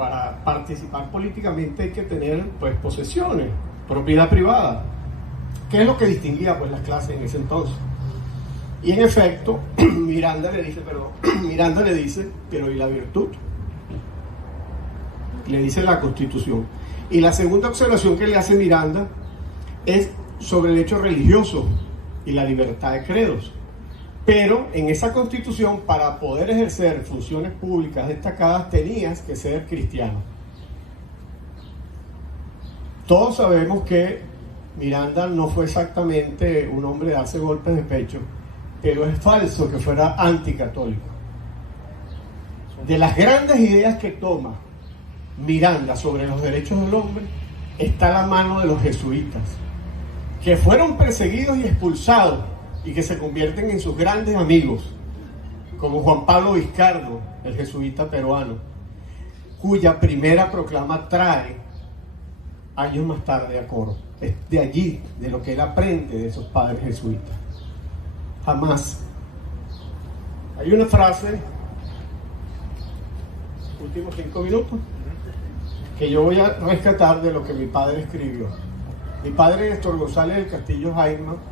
para participar políticamente hay que tener pues posesiones, propiedad privada, que es lo que distinguía pues las clases en ese entonces. Y en efecto, Miranda le dice, pero ¿y la virtud? Le dice la Constitución. Y la segunda observación que le hace Miranda es sobre el hecho religioso y la libertad de credos. Pero en esa Constitución, para poder ejercer funciones públicas destacadas, tenías que ser cristiano. Todos sabemos que Miranda no fue exactamente un hombre de darse golpes de pecho, pero es falso que fuera anticatólico. De las grandes ideas que toma Miranda sobre los derechos del hombre está la mano de los jesuitas, que fueron perseguidos y expulsados y que se convierten en sus grandes amigos, como Juan Pablo Vizcardo, el jesuita peruano, cuya primera proclama trae años más tarde a Coro. Es de allí, de lo que él aprende de esos padres jesuitas. Jamás. Hay una frase, últimos 5 minutos, que yo voy a rescatar de lo que mi padre escribió. Mi padre, Néstor González del Castillo Jaime,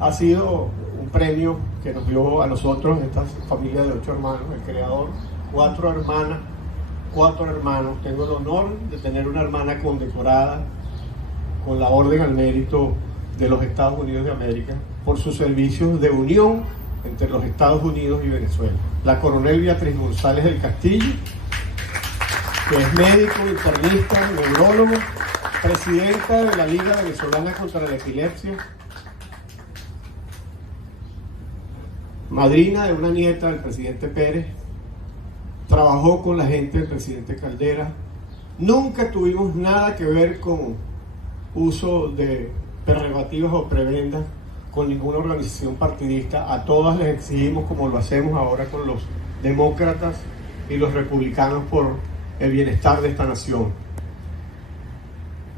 ha sido un premio que nos dio a nosotros, esta familia de 8 hermanos, el creador, 4 hermanas, 4 hermanos. Tengo el honor de tener una hermana condecorada con la Orden al Mérito de los Estados Unidos de América por sus servicios de unión entre los Estados Unidos y Venezuela. La coronel Beatriz González del Castillo, que es médico, internista, neurólogo, presidenta de la Liga Venezolana contra la Epilepsia, madrina de una nieta del presidente Pérez, trabajó con la gente del presidente Caldera. Nunca tuvimos nada que ver con uso de prerrogativas o prebendas con ninguna organización partidista. A todas les exigimos, como lo hacemos ahora con los demócratas y los republicanos, por el bienestar de esta nación.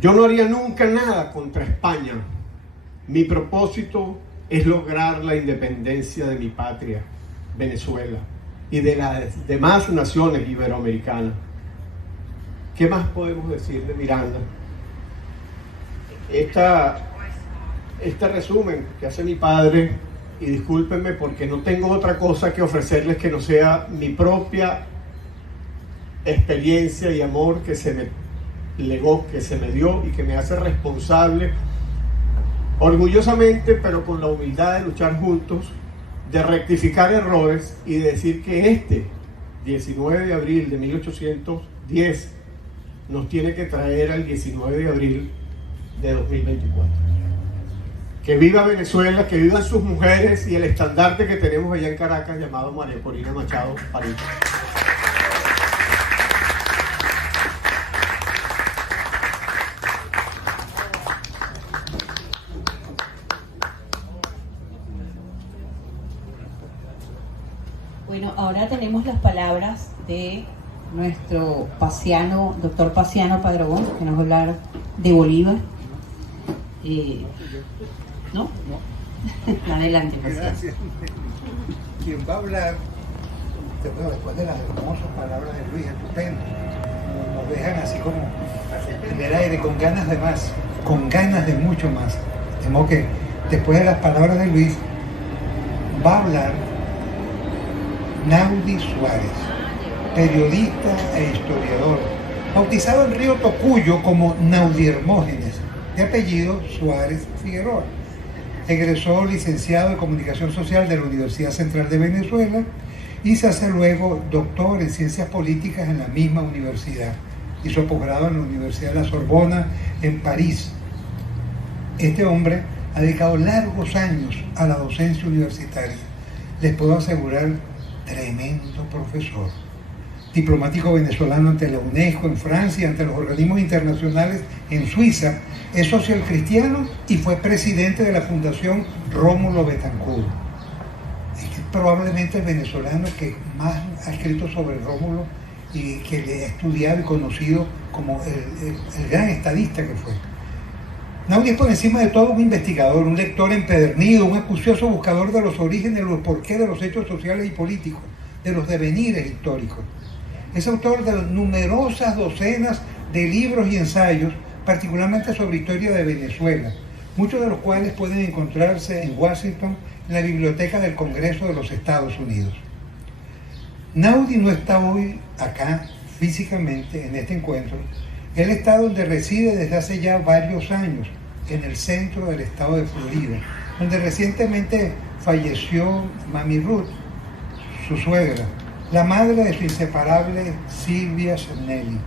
Yo no haría nunca nada contra España. Mi propósito es lograr la independencia de mi patria, Venezuela, y de las demás naciones iberoamericanas. ¿Qué más podemos decir de Miranda? Este resumen que hace mi padre, y discúlpenme porque no tengo otra cosa que ofrecerles que no sea mi propia experiencia y amor que se me legó, que se me dio y que me hace responsable, orgullosamente, pero con la humildad de luchar juntos, de rectificar errores y de decir que este 19 de abril de 1810 nos tiene que traer al 19 de abril de 2024. Que viva Venezuela, que vivan sus mujeres y el estandarte que tenemos allá en Caracas llamado María Corina Machado París. Bueno, ahora tenemos las palabras de nuestro Paciano, doctor Paciano Padrón, que nos va a hablar de Bolívar. ¿No? Adelante, Paciano. Gracias. Quien va a hablar, después de las hermosas palabras de Luis, estupendo, nos dejan así como en el aire, con ganas de más, con ganas de mucho más. Temo que después de las palabras de Luis, va a hablar Naudi Suárez, periodista e historiador, bautizado en Río Tocuyo como Naudi Hermógenes, de apellido Suárez Figueroa. Egresó licenciado en Comunicación Social de la Universidad Central de Venezuela y se hace luego doctor en Ciencias Políticas en la misma universidad. Hizo posgrado en la Universidad de la Sorbona en París. Este hombre ha dedicado largos años a la docencia universitaria. Les puedo asegurar, tremendo profesor. Diplomático venezolano ante la UNESCO en Francia, ante los organismos internacionales en Suiza, es socialcristiano y fue presidente de la Fundación Rómulo Betancourt. Es probablemente el venezolano que más ha escrito sobre Rómulo y que le ha estudiado y conocido como el gran estadista que fue. Naudi es por encima de todo un investigador, un lector empedernido, un acucioso buscador de los orígenes, los porqués de los hechos sociales y políticos, de los devenires históricos. Es autor de numerosas docenas de libros y ensayos, particularmente sobre historia de Venezuela, muchos de los cuales pueden encontrarse en Washington, en la Biblioteca del Congreso de los Estados Unidos. Naudi no está hoy acá físicamente en este encuentro. Él está donde reside desde hace ya varios años, en el centro del estado de Florida, donde recientemente falleció Mami Ruth, su suegra, la madre de su inseparable Silvia Cernelli.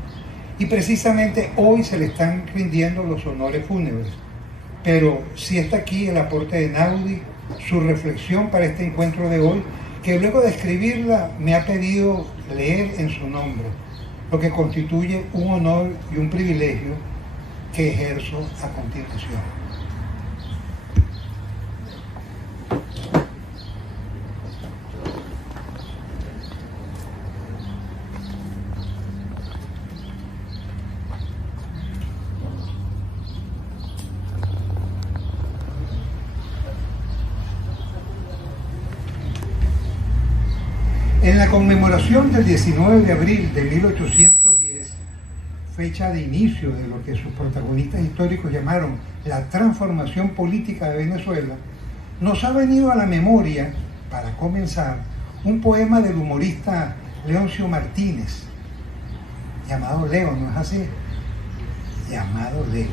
Y precisamente hoy se le están rindiendo los honores fúnebres. Pero sí está aquí el aporte de Naudi, su reflexión para este encuentro de hoy, que luego de escribirla me ha pedido leer en su nombre, lo que constituye un honor y un privilegio que ejerzo a continuación. En la conmemoración del 19 de abril de 1810, fecha de inicio de lo que sus protagonistas históricos llamaron la transformación política de Venezuela, nos ha venido a la memoria, para comenzar, un poema del humorista Leoncio Martínez, llamado Leo, ¿no es así? Llamado Leo,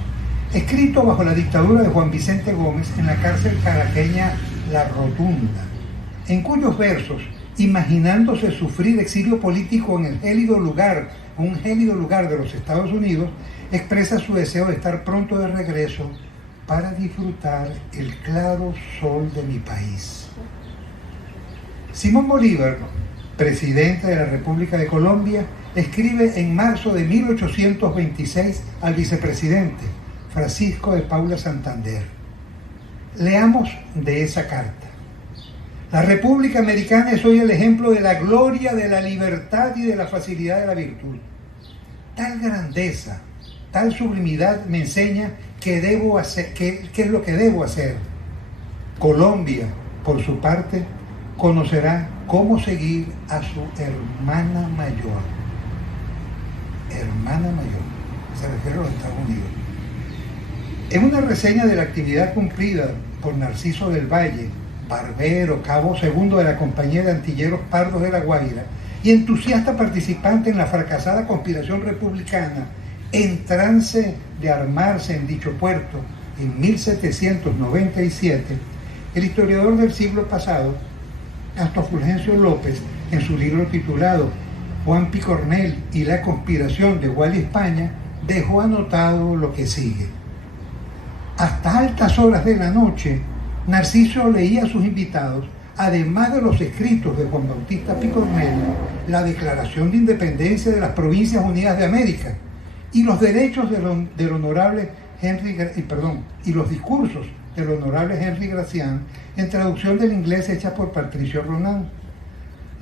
escrito bajo la dictadura de Juan Vicente Gómez en la cárcel caraqueña La Rotunda, en cuyos versos, imaginándose sufrir exilio político en el gélido lugar, un gélido lugar de los Estados Unidos, expresa su deseo de estar pronto de regreso para disfrutar el claro sol de mi país. Simón Bolívar, presidente de la República de Colombia, escribe en marzo de 1826 al vicepresidente Francisco de Paula Santander. Leamos de esa carta. La República Americana es hoy el ejemplo de la gloria, de la libertad y de la facilidad de la virtud. Tal grandeza, tal sublimidad me enseña qué debo hacer, qué es lo que debo hacer. Colombia, por su parte, conocerá cómo seguir a su hermana mayor. Hermana mayor, se refiere a los Estados Unidos. En una reseña de la actividad cumplida por Narciso del Valle, barbero, cabo segundo de la Compañía de Antilleros Pardos de La Guaira y entusiasta participante en la fracasada conspiración republicana, en trance de armarse en dicho puerto en 1797, el historiador del siglo pasado, Castro Fulgencio López, en su libro titulado Juan Picornell y la conspiración de Gual y España, dejó anotado lo que sigue. Hasta altas horas de la noche, Narciso leía a sus invitados, además de los escritos de Juan Bautista Picornell, la Declaración de Independencia de las Provincias Unidas de América y los derechos del honorable y los discursos del honorable Henry Gracián, en traducción del inglés hecha por Patricio Ronan.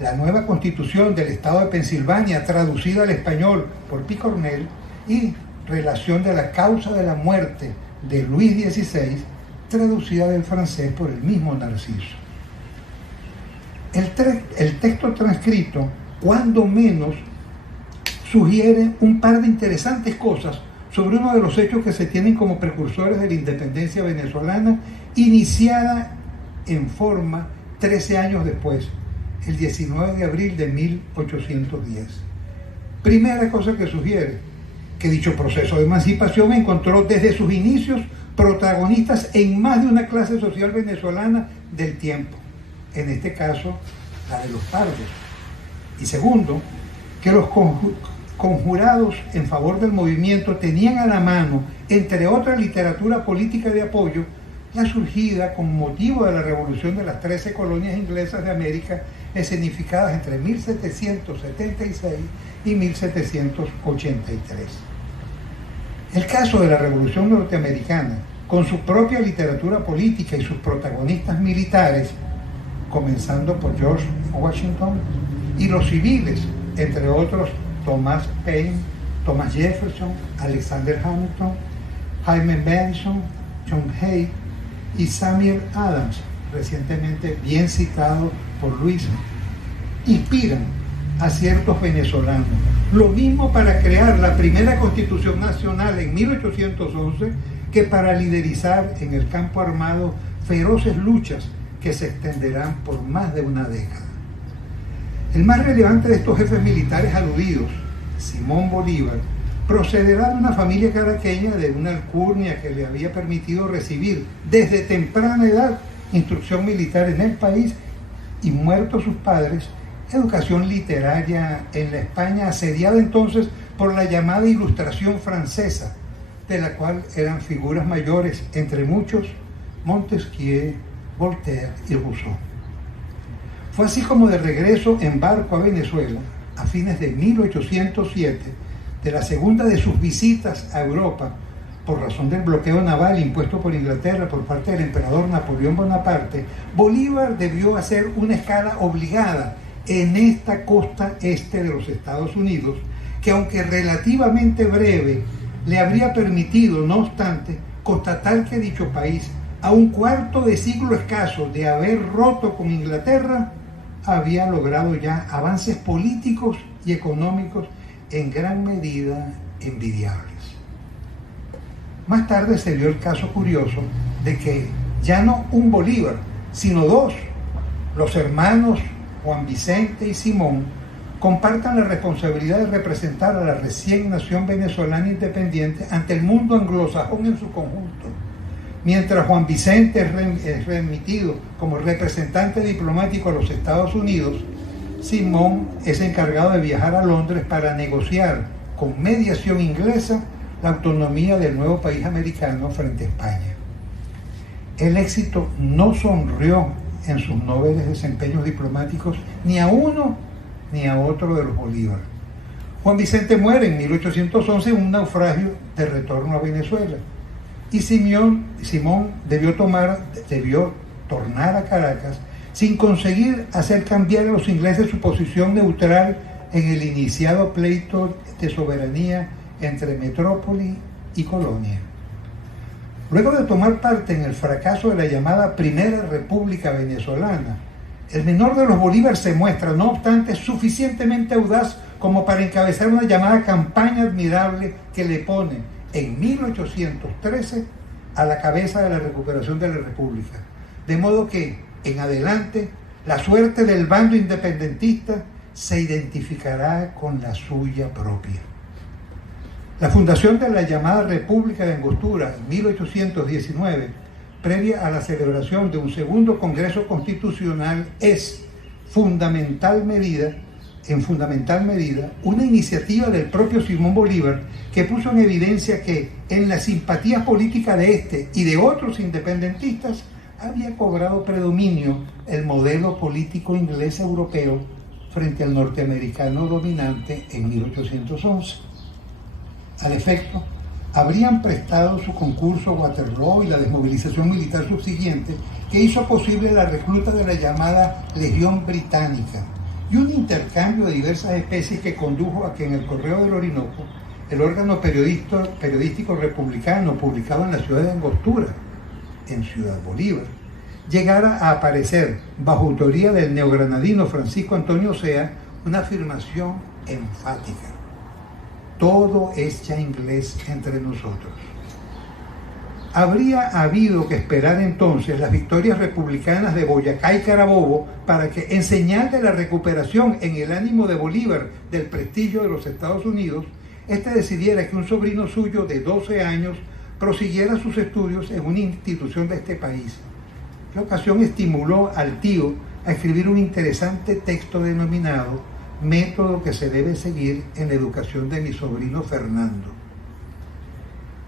La nueva Constitución del Estado de Pensilvania, traducida al español por Picornell, y relación de la causa de la muerte de Luis XVI, traducida del francés por el mismo Narciso. El texto transcrito, cuando menos, sugiere un par de interesantes cosas sobre uno de los hechos que se tienen como precursores de la independencia venezolana, iniciada en forma 13 años después, el 19 de abril de 1810. Primera cosa que sugiere, que dicho proceso de emancipación encontró desde sus inicios protagonistas en más de una clase social venezolana del tiempo, en este caso la de los pardos. Y segundo, que los conjurados en favor del movimiento tenían a la mano, entre otra literatura política de apoyo, la surgida con motivo de la revolución de las 13 colonias inglesas de América, escenificadas entre 1776 y 1783. El caso de la Revolución Norteamericana, con su propia literatura política y sus protagonistas militares, comenzando por George Washington, y los civiles, entre otros Thomas Paine, Thomas Jefferson, Alexander Hamilton, Jaime Madison, John Hay y Samuel Adams, recientemente bien citado por Luisa, inspiran a ciertos venezolanos. Lo mismo para crear la primera Constitución Nacional en 1811 que para liderizar en el campo armado feroces luchas que se extenderán por más de una década. El más relevante de estos jefes militares aludidos, Simón Bolívar, procederá de una familia caraqueña de una alcurnia que le había permitido recibir desde temprana edad instrucción militar en el país y, muertos sus padres, educación literaria en la España asediada entonces por la llamada Ilustración francesa, de la cual eran figuras mayores, entre muchos, Montesquieu, Voltaire y Rousseau. Fue así como de regreso en barco a Venezuela, a fines de 1807, de la segunda de sus visitas a Europa, por razón del bloqueo naval impuesto por Inglaterra por parte del emperador Napoleón Bonaparte, Bolívar debió hacer una escala obligada en esta costa este de los Estados Unidos, que aunque relativamente breve, le habría permitido, no obstante, constatar que dicho país, a un cuarto de siglo escaso de haber roto con Inglaterra, había logrado ya avances políticos y económicos en gran medida envidiables. Más tarde se dio el caso curioso de que ya no un Bolívar, sino dos, los hermanos Juan Vicente y Simón, compartan la responsabilidad de representar a la recién nación venezolana independiente ante el mundo anglosajón en su conjunto. Mientras Juan Vicente es remitido como representante diplomático a los Estados Unidos, Simón es encargado de viajar a Londres para negociar con mediación inglesa la autonomía del nuevo país americano frente a España. El éxito no sonrió en sus nobles desempeños diplomáticos ni a uno ni a otro de los Bolívar. Juan Vicente muere en 1811 en un naufragio de retorno a Venezuela y Simón debió tornar a Caracas sin conseguir hacer cambiar a los ingleses su posición neutral en el iniciado pleito de soberanía entre metrópoli y colonia. Luego de tomar parte en el fracaso de la llamada Primera República Venezolana, el menor de los Bolívar se muestra, no obstante, suficientemente audaz como para encabezar una llamada campaña admirable que le pone en 1813 a la cabeza de la recuperación de la República. De modo que, en adelante, la suerte del bando independentista se identificará con la suya propia. La fundación de la llamada República de Angostura en 1819, previa a la celebración de un segundo Congreso Constitucional, es en fundamental medida una iniciativa del propio Simón Bolívar, que puso en evidencia que en la simpatía política de este y de otros independentistas había cobrado predominio el modelo político inglés europeo frente al norteamericano dominante en 1811. Al efecto, habrían prestado su concurso Waterloo y la desmovilización militar subsiguiente, que hizo posible la recluta de la llamada Legión Británica y un intercambio de diversas especies que condujo a que en el Correo del Orinoco, el órgano periodístico republicano publicado en la ciudad de Angostura, en Ciudad Bolívar, llegara a aparecer, bajo autoría del neogranadino Francisco Antonio Sea, una afirmación enfática: todo es ya inglés entre nosotros. Habría habido que esperar entonces las victorias republicanas de Boyacá y Carabobo para que, en señal de la recuperación en el ánimo de Bolívar del prestigio de los Estados Unidos, este decidiera que un sobrino suyo de 12 años prosiguiera sus estudios en una institución de este país. La ocasión estimuló al tío a escribir un interesante texto denominado Método que se debe seguir en la educación de mi sobrino Fernando.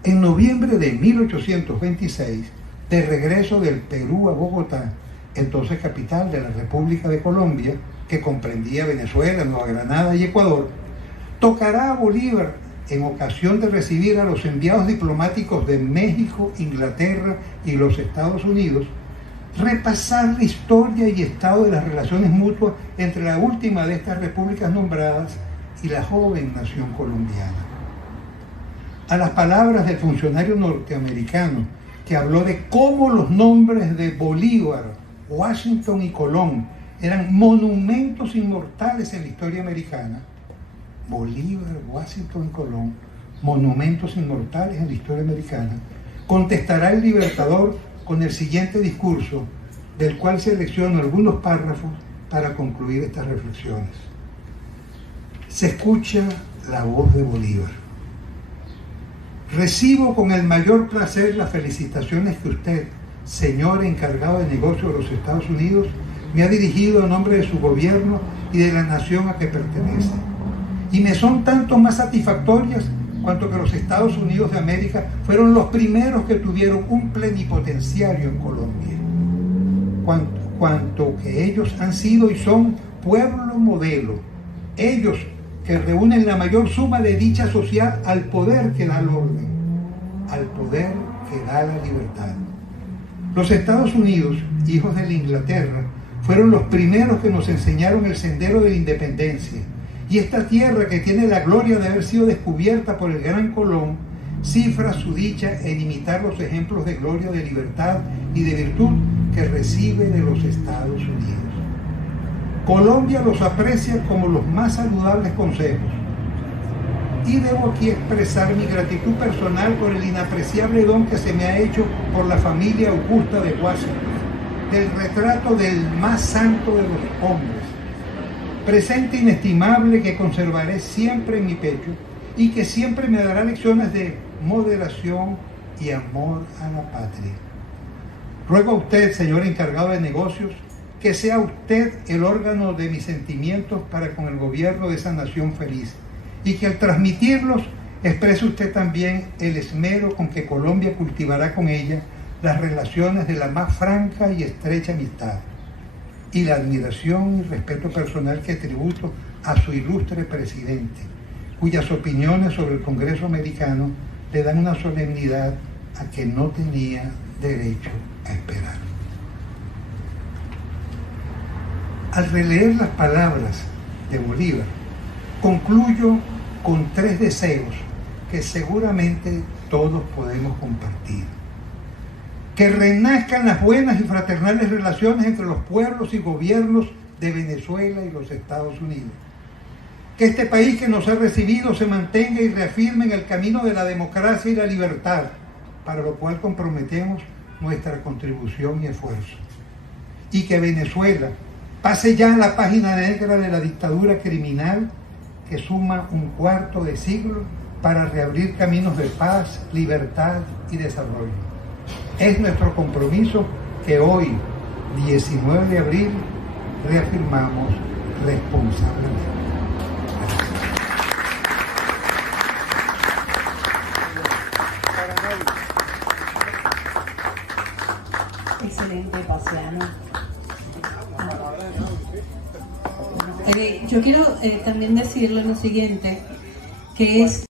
En noviembre de 1826, de regreso del Perú a Bogotá, entonces capital de la República de Colombia, que comprendía Venezuela, Nueva Granada y Ecuador, tocará a Bolívar, en ocasión de recibir a los enviados diplomáticos de México, Inglaterra y los Estados Unidos, repasar la historia y estado de las relaciones mutuas entre la última de estas repúblicas nombradas y la joven nación colombiana. A las palabras del funcionario norteamericano que habló de cómo los nombres de Bolívar, Washington y Colón eran monumentos inmortales en la historia americana. Bolívar, Washington y Colón, monumentos inmortales en la historia americana. Contestará el Libertador con el siguiente discurso, del cual selecciono algunos párrafos para concluir estas reflexiones. Se escucha la voz de Bolívar. Recibo con el mayor placer las felicitaciones que usted, señor encargado de negocios de los Estados Unidos, me ha dirigido a nombre de su gobierno y de la nación a que pertenece. Y me son tanto más satisfactorias cuanto que los Estados Unidos de América fueron los primeros que tuvieron un plenipotenciario en Colombia. Cuanto que ellos han sido y son pueblo modelo. Ellos que reúnen la mayor suma de dicha social al poder que da el orden, al poder que da la libertad. Los Estados Unidos, hijos de la Inglaterra, fueron los primeros que nos enseñaron el sendero de la independencia. Y esta tierra, que tiene la gloria de haber sido descubierta por el gran Colón, cifra su dicha en imitar los ejemplos de gloria, de libertad y de virtud que recibe de los Estados Unidos. Colombia los aprecia como los más saludables consejos. Y debo aquí expresar mi gratitud personal por el inapreciable don que se me ha hecho por la familia augusta de Washington, del retrato del más santo de los hombres, presente inestimable que conservaré siempre en mi pecho y que siempre me dará lecciones de moderación y amor a la patria. Ruego a usted, señor encargado de negocios, que sea usted el órgano de mis sentimientos para con el gobierno de esa nación feliz, y que al transmitirlos exprese usted también el esmero con que Colombia cultivará con ella las relaciones de la más franca y estrecha amistad, y la admiración y respeto personal que tributo a su ilustre presidente, cuyas opiniones sobre el Congreso americano le dan una solemnidad a que no tenía derecho a esperar. Al releer las palabras de Bolívar, concluyo con 3 deseos que seguramente todos podemos compartir. Que renazcan las buenas y fraternales relaciones entre los pueblos y gobiernos de Venezuela y los Estados Unidos. Que este país que nos ha recibido se mantenga y reafirme en el camino de la democracia y la libertad, para lo cual comprometemos nuestra contribución y esfuerzo. Y que Venezuela pase ya a la página negra de la dictadura criminal que suma un cuarto de siglo para reabrir caminos de paz, libertad y desarrollo. Es nuestro compromiso que hoy, 19 de abril, reafirmamos responsablemente. Excelente, Paciano. Yo quiero también decirle lo siguiente, que es